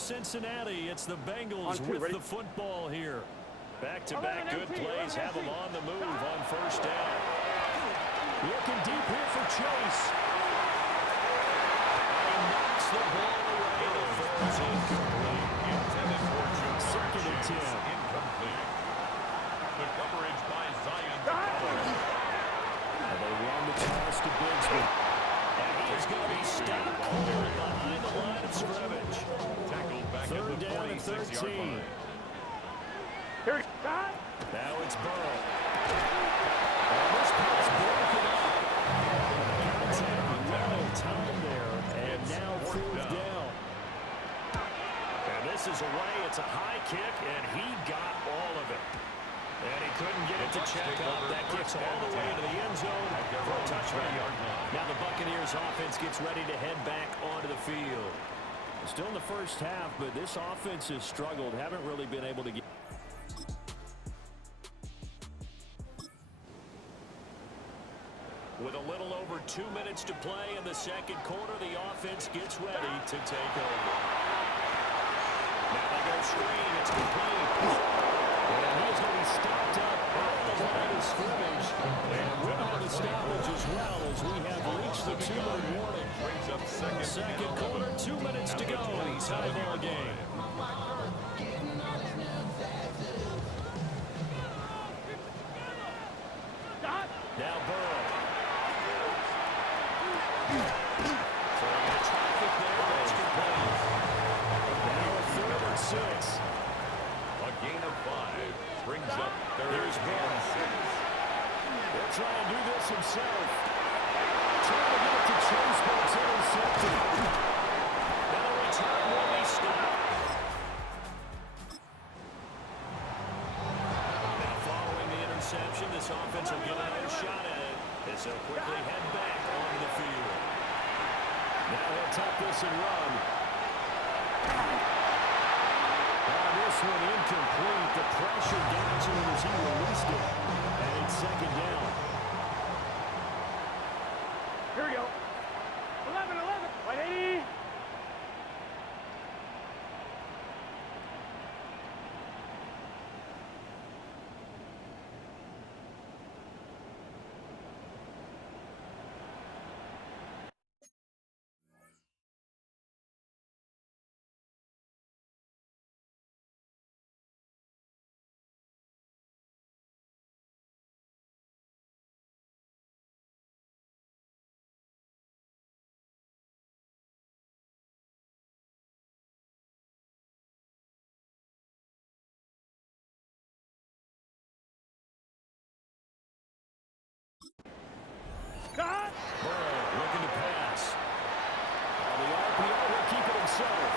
Cincinnati, it's the Bengals with the football here. Back-to-back good plays have them on the move on first down. Looking deep here for Chase. He knocks the ball away. The throw is incomplete. Intended for Jones. Second and 10. Incomplete. The coverage by Zion. They run the toss to Bigsby. And he is going to be stopped cold behind the line of scrimmage. Tackled back at Third the down and 46-yard 13. line. Now it's Burrow. And this pass broken up. Contact well timed there. And now fourth down. And this is away. It's a high kick, and he got all of it. And he couldn't get it to check up. That kicks all the way to the end zone for a touchdown. Now the Buccaneers offense gets ready to head back onto the field. Still in the first half, but this offense has struggled. Haven't really been able to get. With a little over 2 minutes to play in the second quarter, the offense gets ready to take over. Now they go screen. It's complete. And he's going to be stopped up on the line of scrimmage. And we'll have a stoppage as well as we have reached the 2-minute warning. Brings up Second quarter, 2 minutes to go. Tie ball game. Now Burrow. Throwing the traffic there. That's complete. Now a third and 6. a gain of 5. Brings up third Here's Burrow. and 6. They'll try and do this himself. Trying to get it to Chase, but it's intercepted. Now the return will be stopped. Now following the interception, this offense will get another shot at it as they'll quickly head back onto the field. Now he'll tuck this and run. This one incomplete. The pressure down to him as he released it. And it's second down. Here we go. 11, 180. Burrow looking to pass. The RPO will keep it himself.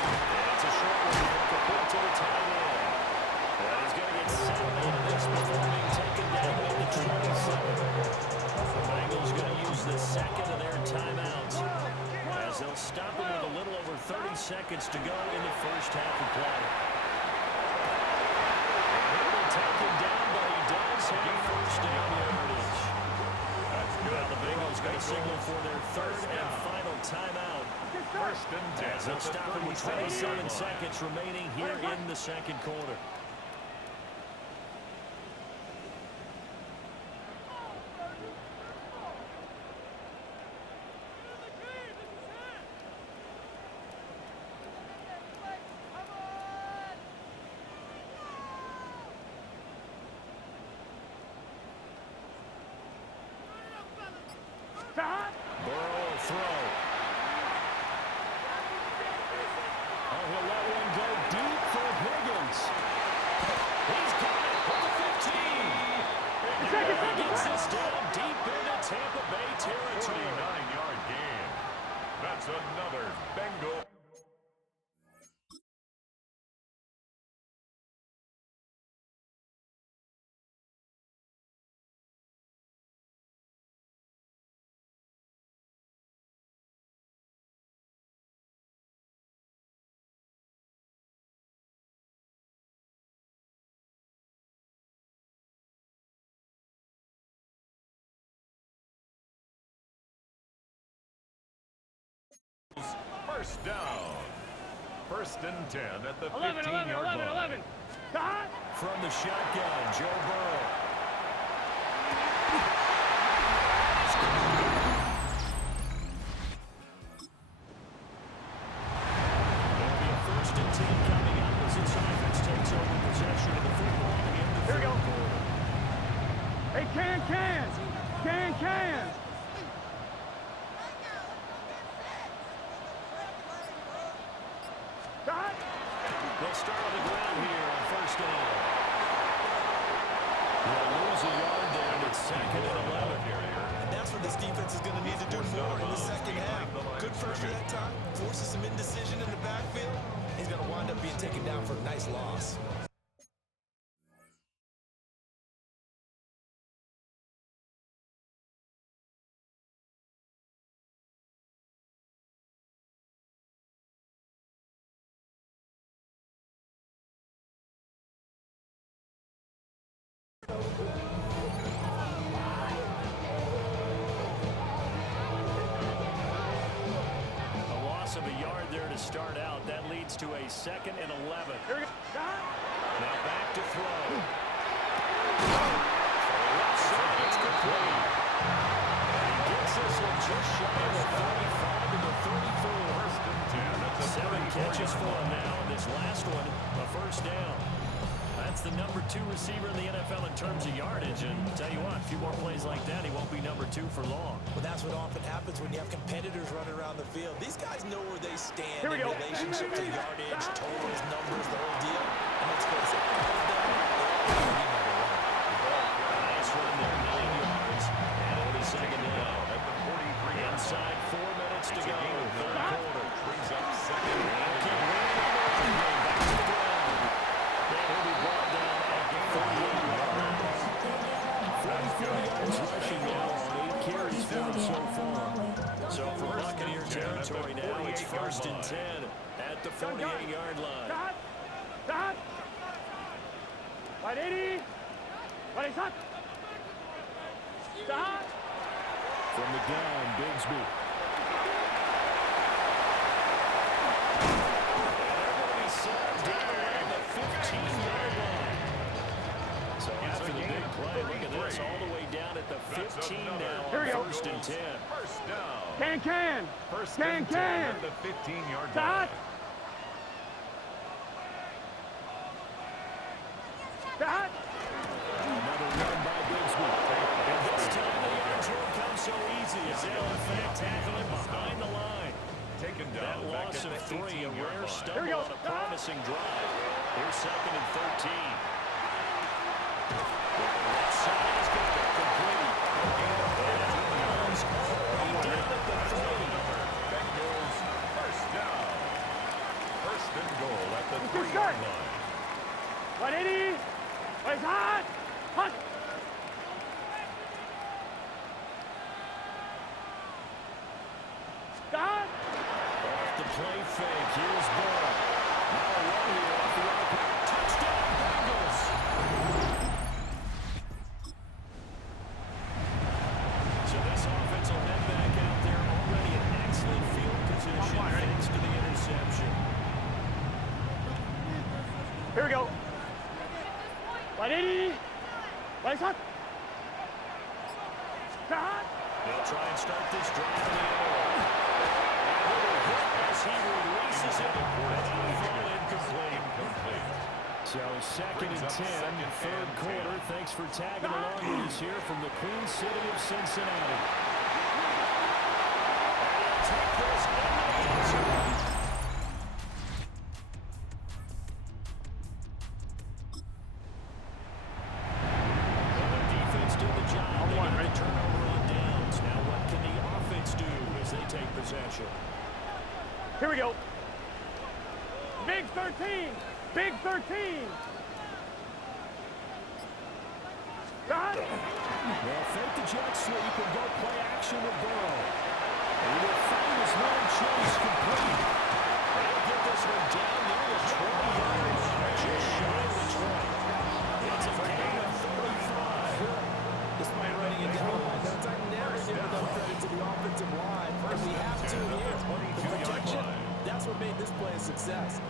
And it's a short one. Complete to the tight end. And he's going to get settled into this before being taken down at the 27. The Bengals going to use the second of their timeouts as they'll stop him with a little over 30 seconds to go in the first half of play. And he'll be taken down, but he does have first down yardage. Well, the Bengals going to signal for their third and final timeout. First and 10. As they'll stop him with 27 seconds remaining here in the second quarter. Burrow will throw. Oh, he'll let one go deep for Higgins. He's got it at the 15. He gets this down deep into Tampa Bay territory. 29-yard gain. That's another Bengal. First down. First and 10 at the 11, 11, 15-yard 11, line. 11. Stop. From the shotgun, Joe Burrow. There'll be a first and 10 coming up as this offense takes over possession of the football in the Here we third go. quarter. Hey, can. Stop. They'll start on the ground here on first down. They'll lose a yard there, and it's second and 11 here. And that's what this defense is going to need to do more in the second half. Good first that time, forces some indecision in the backfield. He's going to wind up being taken down for a nice loss. A loss of a yard there to start out. That leads to a second and 11. Here we go. Stop. Now back to throw. Left side, it's complete. And he gets this one just shy of the 35 to the 34. First and 10 at the 7 catches for 34-yard him line. now. This last one, a first down. That's the number 2 receiver in the NFL in terms of yardage. And tell you what, a few more plays like that, he won't be number 2 for long. Well, that's what often happens when you have competitors running around the field. These guys know where they stand Here we in go. relationship to yardage, totals, numbers, the whole deal. And let's face it, all of them, they're going to be number one. Nice run there, 9 yards. And it'll be second down. At the 43-yard Inside 4 minutes to go. Third quarter. brings up second and Keep running on the run game. Back to the ground. And he'll be brought down at the 48-yard line. 44 yards rushing now on 8 carries for him so far. So for Buccaneer territory now, it's first and 10 at the 48-yard line. Stop. Stop. Right 80. Right stop. Stop. From the gun, Bigsby. Everybody set down at the 15-yard line. So after the big play, look at this, all the way down at the 15 now Here we go. on first and 10. first down. Can. First Can. and 10 at the 15-yard Stop. line. Stop. Another run by Bigsby. And this time the yards won't come so easy as they'll in fact tackle it behind the line. Taken That down back loss at of the 3, a 18-yard rare line. stumble Here we go. on a promising drive. Here's second and 13. Left side is good, complete. And Browns already down at the 3. Bengals first down. First and goal at the It's your 3-yard shot. line. 180. Right hot. Hot. Stop. Off the play fake, here's Burrow. Now a run here off the open. Touchdown, Bengals. So this offense will head back out there already in excellent field position thanks to the interception. Here we go. 180. Right hot. Stop. They'll try and start this drive in the air. And a little hit as he releases it. And that'll fall incomplete. So second and 10, third quarter. Thanks for tagging along with us here from the Queen City of Cincinnati. And he'll take this in the end zone. Well, the defense did the job. They got the turnover on downs. Now what can the offense do as they take possession? Here we go. Big 13. Big 13. Stop. They'll fake the jet sweep and go play action with Burrow. He will find his man Chase complete. They'll get this one down near the 20 yards. Just shy of the 20. It's a gain of 35. Despite running it down, that's I never give enough credit to the offensive line. And we have to here. The protection, that's what made this play a success. success.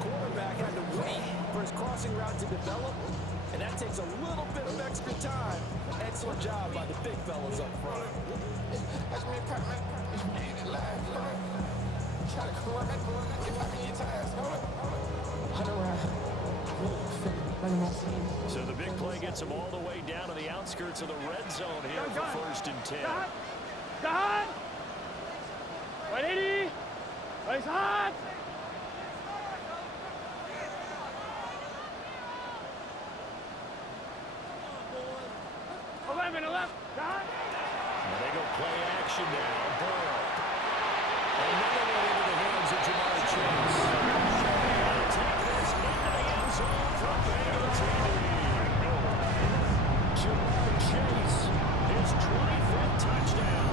Quarterback had to wait for his crossing route to develop, and that takes a little bit of extra time. Excellent job by the big fellas up front. So the big play gets him all the way down to the outskirts of the red zone here for 1st and 10. God! 180! Nice hot! Eleven, God! And they go play action now. Burrow. Another one into the hands of Jamar Chase. They'll take this into the end zone for Bengals lead. Jamar Chase, his 25th touchdown,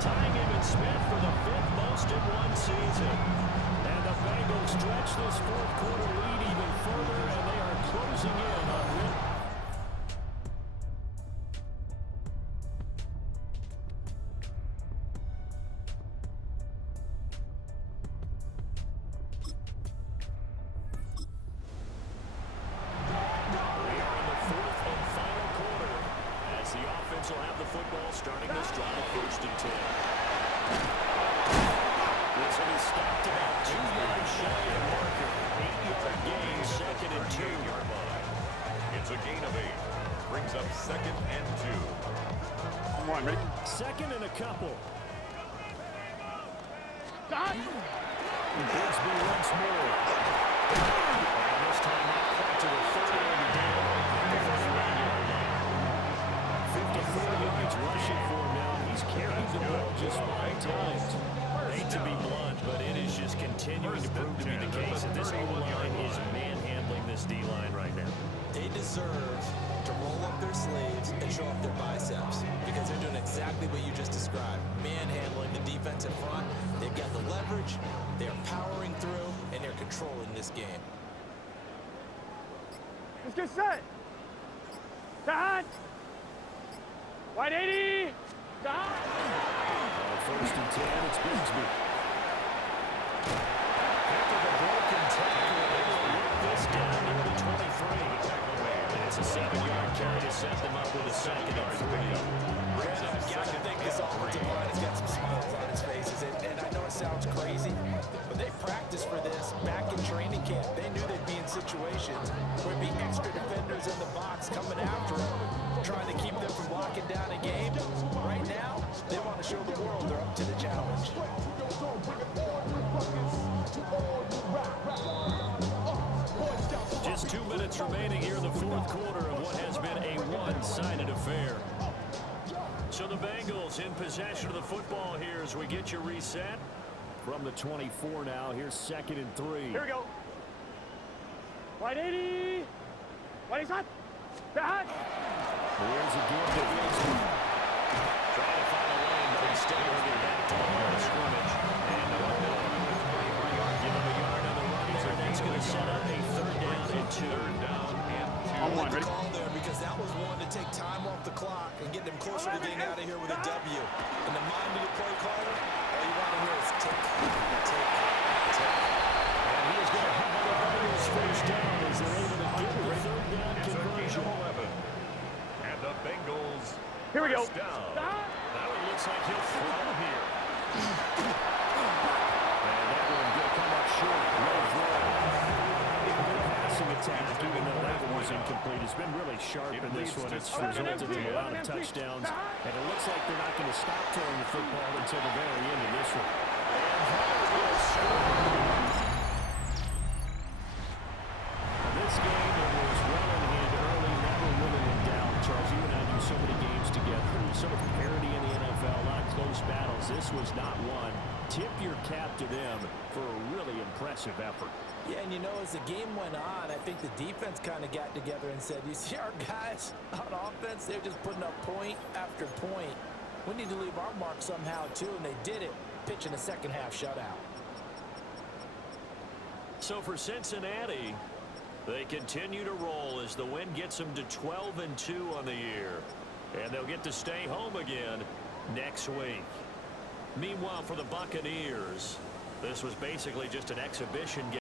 tying him and Smith for the 5th most in one season. And the Bengals stretch this 4th quarter lead even further, and they are closing in on win. Will have the football starting this drive at 1st and 10. This will be stopped about 2 yards shy of marker. 8-yard gain, 2nd and 2. It's a gain of 8. Brings up 2nd and 2. Come on, ready? 2nd and a couple. God! Bigsby once more. And this time not quite to the 30 of the game. The first 9-yard line. 54 yards rushing for him now. He's carried the ball just 5 times. Hate to be blunt, but it is just continuing to prove to be the case that this O-line is manhandling this D-line right now. They deserve to roll up their sleeves and show up their biceps because they're doing exactly what you just described. Manhandling the defense in front. They've got the leverage, they're powering through, and they're controlling this game. Let's get set! God! 180! God! 1st and 10, it's Bigsby. After the broken tackle, they will work this down near the 23. And it's a 7-yard carry to set them up with a 2nd and 3. Brandon, I've got to think this offensive line has got some smiles on his faces, and I know it sounds crazy, but they practiced for this back in training camp. They knew they'd be in situations where there'd be extra defenders in the box coming after them, trying to keep them from locking down a game. Right now, they want to show the world they're up to the challenge. Just 2 minutes remaining here in the 4th quarter of what has been a one-sided affair. So the Bengals in possession of the football here as we get you reset. From the 24 now, here's 2nd and 3. Here we go. 180! 180 hot! God! Here's a give to Bigsby. Trying to find a lane, but instead of getting back to the line of scrimmage. And give him a yard on the run here. That's going to set up a 3rd down and 2. On one, ready? Call there because that was one to take time off the clock and get them closer to getting out of here with a W. In the mind of the play caller, all you want to hear is tick, tick, tick. And he is going to have the Bengals 1st down as they're able to get the 3rd down conversion. 11. And the Bengals Here we go. first down. Now it looks like he'll throw here. And that one going to come up short. No throw. Passing attack, even though that one was incomplete. It's been really sharp in this one. It's resulted in a lot of touchdowns. And it looks like they're not going to stop throwing the football until the very end of this one. This game, it was well in hand early, never really in doubt. Charles, you and I do so many games together. There's so much parity in the NFL, a lot of close battles. This was not one. Tip your cap to them for a really impressive effort. Yeah, and you know, as the game went on, I think the defense kind of got together and said, you see our guys on offense, they're just putting up point after point. We need to leave our mark somehow, too, and they did it, pitching a second-half shutout. So for Cincinnati, they continue to roll as the win gets them to 12-2 on the year. And they'll get to stay home again next week. Meanwhile, for the Buccaneers, this was basically just an exhibition game.